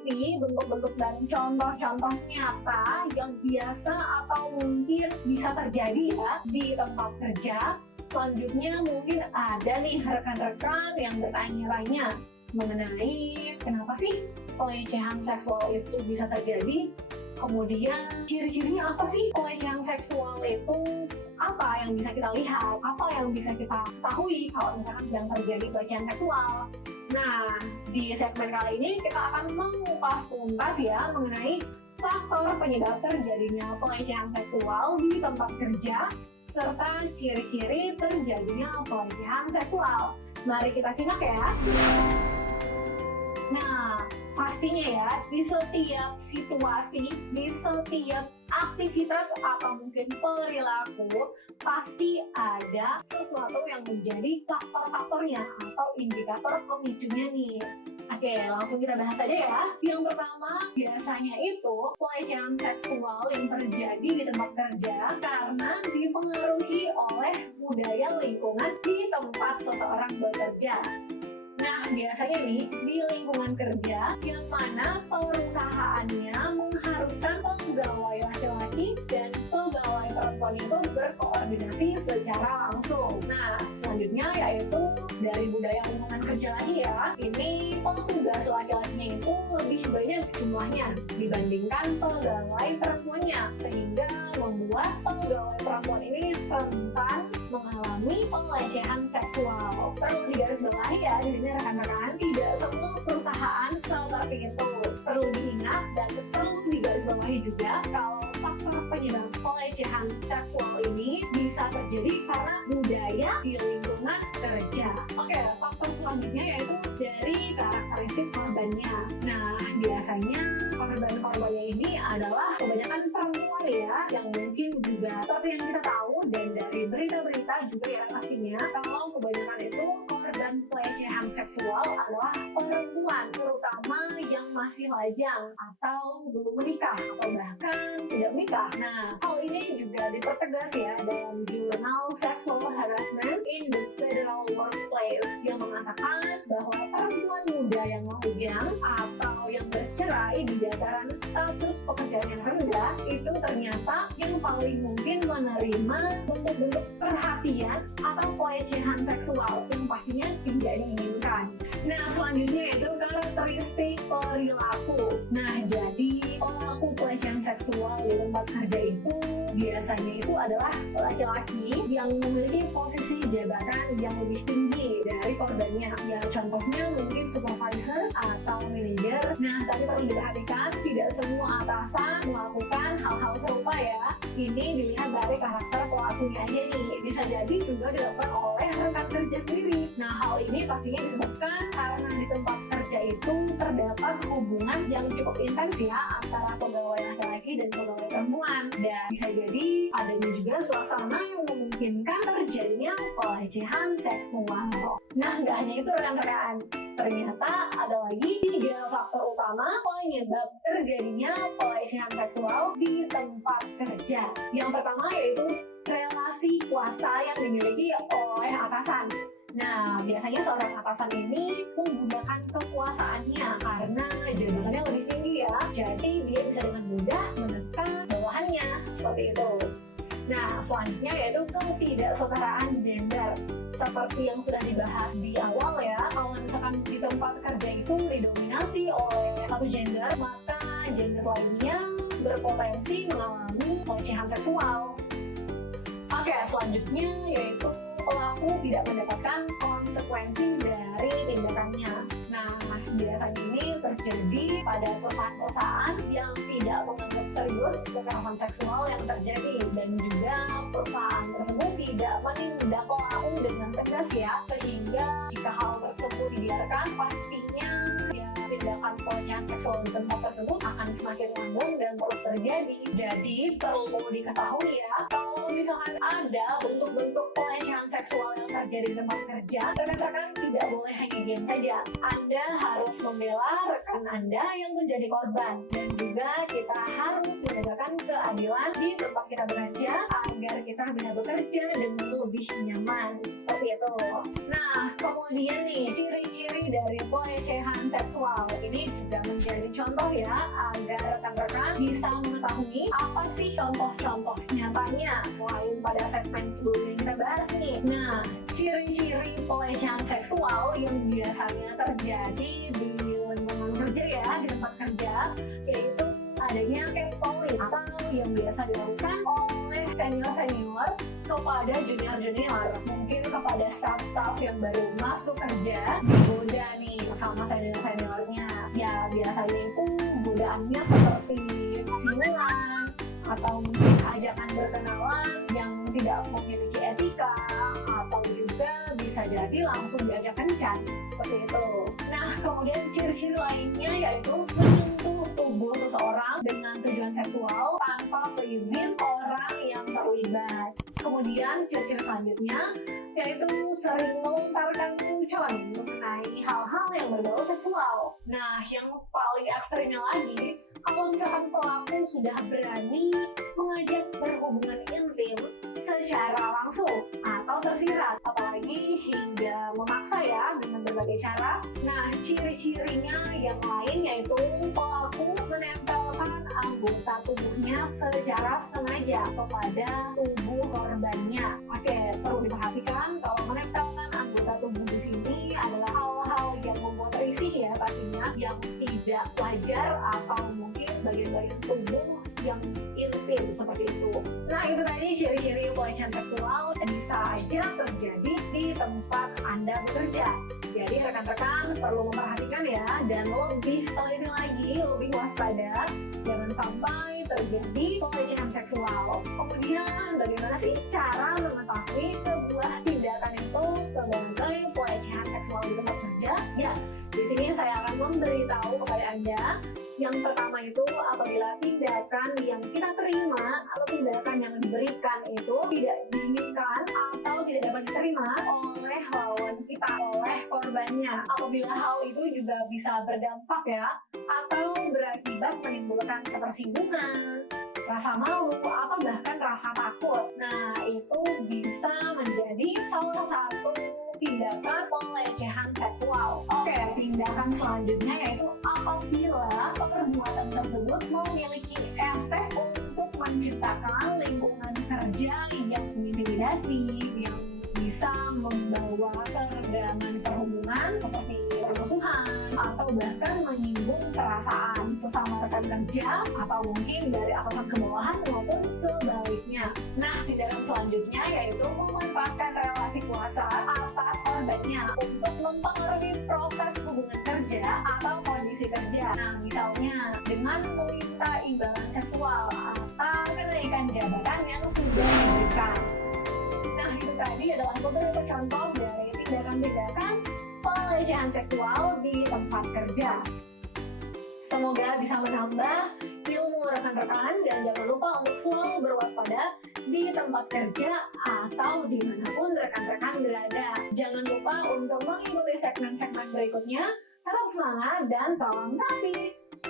sih bentuk-bentuk dan contoh-contoh nyata yang biasa atau mungkin bisa terjadi ya di tempat kerja. Selanjutnya mungkin ada nih rekan-rekan yang bertanya-tanya mengenai kenapa sih pelecehan seksual itu bisa terjadi. Kemudian ciri-cirinya apa sih pelecehan seksual itu, apa yang bisa kita lihat, apa yang bisa kita ketahui kalau misalkan sedang terjadi pelecehan seksual. Nah, di segmen kali ini kita akan mengupas tuntas ya mengenai faktor penyebab terjadinya pelecehan seksual di tempat kerja serta ciri-ciri terjadinya pelecehan seksual. Mari kita simak ya. Nah, pastinya ya, di setiap situasi, di setiap aktivitas atau mungkin perilaku, pasti ada sesuatu yang menjadi faktor-faktornya atau indikator pemicunya nih. Oke, langsung kita bahas aja ya. Yang pertama, biasanya itu pelecehan seksual yang terjadi di tempat kerja karena dipengaruhi oleh budaya lingkungan di tempat seseorang bekerja. Nah, biasanya nih di lingkungan kerja yang mana perusahaannya mengharuskan pegawai laki-laki dan pegawai perempuan itu berkoordinasi secara langsung. Nah, selanjutnya yaitu dari budaya lingkungan kerja lagi ya. Ini petugas laki-lakinya itu lebih banyak jumlahnya dibandingkan pegawai perempuannya, sehingga membuat pegawai perempuan ini rentan mengalami pelecehan seksual. Perlu digarisbawahi ya di sini rekan-rekan, tidak semua perusahaan seperti itu. Perlu diingat dan perlu digarisbawahi juga kalau faktor penyebab pelecehan seksual ini bisa terjadi karena budaya di lingkungan kerja. Oke, faktor selanjutnya yaitu dari karakteristik korbannya. Nah, biasanya korban-korbannya ini adalah kebanyakan perempuan ya, yang mungkin juga seperti yang kita tahu dan dari berita-berita juga ya pastinya, kalau kebanyakan itu korban pelecehan seksual adalah perempuan, terutama yang masih lajang atau belum menikah atau bahkan tidak menikah. Nah, hal ini juga dipertegas ya dalam jurnal Sexual Harassment in the Federal Workplace yang mengatakan bahwa perempuan muda yang lajang atau yang bercerai di dataran status pekerjaan yang rendah itu ternyata yang paling mungkin menerima bentuk-bentuk perhatian atau pelecehan seksual yang pastinya tidak diinginkan. Nah, selanjutnya itu karakteristik perilaku. Nah, jadi pelaku pelecehan seksual di tempat kerja itu biasanya itu adalah laki-laki yang memiliki posisi jabatan yang lebih tinggi dari korbannya. Ya, contohnya mungkin supervisor atau manajer. Nah, tapi perlu diperhatikan tidak semua atasan melakukan hal-hal serupa ya. Ini dilihat dari karakter pelakunya aja nih. Bisa jadi juga dilakukan oleh rekan kerja sendiri. Nah, hal ini pastinya disebabkan karena di tempat kerja itu terdapat hubungan yang cukup intens ya antara pegawai laki-laki dan pegawai perempuan. Dan bisa jadi adanya juga suasana yang memungkinkan terjadinya pelecehan seksual. Nah, nggak hanya itu rekan-rekan, ternyata ada lagi 3 faktor utama penyebab terjadinya pelecehan seksual di tempat kerja. Yang pertama yaitu relasi kuasa yang dimiliki oleh atasan. Nah, biasanya seorang atasan ini menggunakan kekuasaannya karena jabatannya lebih tinggi ya. Jadi dia bisa dengan mudah menekan bawahannya, seperti itu. Nah, selanjutnya yaitu ketidaksetaraan gender. Seperti yang sudah dibahas di awal ya, kalau misalkan di tempat kerja itu didominasi oleh satu gender, maka gender lainnya berpotensi mengalami pelecehan seksual. Oke, selanjutnya yaitu pelaku tidak mendapatkan konsekuensi dari tindakannya. Nah, biasanya ini terjadi pada perusahaan-perusahaan yang tidak menganggap serius kekerasan seksual yang terjadi, dan juga perusahaan tersebut tidak menindak pelaku dengan tegas ya, sehingga jika hal tersebut dibiarkan pastinya tindakan pelecehan seksual di tempat tersebut akan semakin langgeng dan terus terjadi. Jadi perlu diketahui ya, kalau misalkan ada bentuk-bentuk pelecehan seksual yang terjadi di tempat kerja, rekan-rekan tidak boleh hanya diam saja. Anda harus membela rekan Anda yang menjadi korban, dan juga kita harus menegakkan keadilan di tempat kita bekerja agar kita bisa bekerja dengan lebih nyaman, seperti itu. Nah, Kemudian nih, ciri-ciri dari pelecehan seksual ini juga menjadi contoh ya, agar rekan-rekan bisa mengetahui apa sih contoh-contoh nyatanya selain pada segmen sebelumnya yang kita bahas nih. Nah, ciri-ciri pelecehan seksual yang biasanya terjadi di lingkungan kerja ya, di tempat kerja, yaitu adanya catcalling atau yang biasa dilakukan oleh senior-senior kepada junior-junior, mungkin kepada staff-staff yang baru masuk kerja, digoda nih sama senior-seniornya. Ya biasanya itu godaannya seperti simulan atau mungkin ajakan berkenalan yang tidak memiliki etika, atau juga bisa jadi langsung diajak kencan seperti itu. Nah, kemudian ciri-ciri lainnya yaitu menyentuh tubuh seseorang dengan tujuan seksual tanpa seizin orang yang terlibat. Kemudian ciri-ciri selanjutnya yaitu sering melontarkan lelucon mengenai hal-hal yang berbau seksual. Nah, yang paling ekstrimnya lagi, kalau misalkan pelaku sudah berani mengajak berhubungan intim secara langsung atau tersirat, apalagi hingga memaksa ya dengan berbagai cara. Nah, ciri-cirinya yang lain yaitu pelaku menempelkan anggota tubuhnya secara sengaja kepada tubuh korbannya. Oke, perlu diperhatikan kalau menempelkan anggota tubuh di sini adalah hal-hal yang membuat risih ya pastinya, yang tidak wajar atau mungkin bagian-bagian tubuh yang intim seperti itu. Nah, itu tadi ciri-ciri pelecehan seksual bisa aja terjadi di tempat Anda bekerja. Jadi rekan-rekan perlu memperhatikan ya, dan lebih teliti lagi, lebih waspada, jangan sampai terjadi pelecehan seksual. Kemudian bagaimana sih cara mengetahui sebuah tindakan itu sebagai pelecehan seksual di tempat kerja? Ya, di sini saya akan memberitahu kepada Anda. Yang pertama itu apabila tindakan yang kita terima atau tindakan yang diberikan itu tidak diinginkan atau tidak dapat diterima oleh lawan kita, oleh korbannya. Apabila hal itu juga bisa berdampak ya, atau berakibat menimbulkan ketersinggungan, rasa malu, atau bahkan rasa takut. Nah, itu bisa menjadi salah satu tindakan pelecehan seksual. Oke, tindakan selanjutnya yaitu apabila perbuatan tersebut memiliki efek untuk menciptakan lingkungan kerja yang mengintimidasi, yang bisa membawa keredaman perhubungan seperti permusuhan, atau bahkan menyinggung perasaan sesama rekan kerja, atau mungkin dari atasan ke bawahan maupun sebaliknya. Nah, tindakan selanjutnya yaitu memanfaatkan relasi kuasa atas korbannya untuk mempengaruhi proses hubungan kerja atau kondisi kerja. Nah, misalnya dengan meminta imbalan seksual atas kenaikan jabatan yang sudah diberikan. Nah, itu tadi adalah beberapa contoh dari tindakan-tindakan pelecehan seksual di tempat kerja. Semoga bisa menambah ilmu rekan-rekan, dan jangan lupa untuk selalu berwaspada di tempat kerja atau dimanapun rekan-rekan berada. Jangan lupa untuk mengikuti segmen-segmen berikutnya. Tetap semangat dan salam sakti!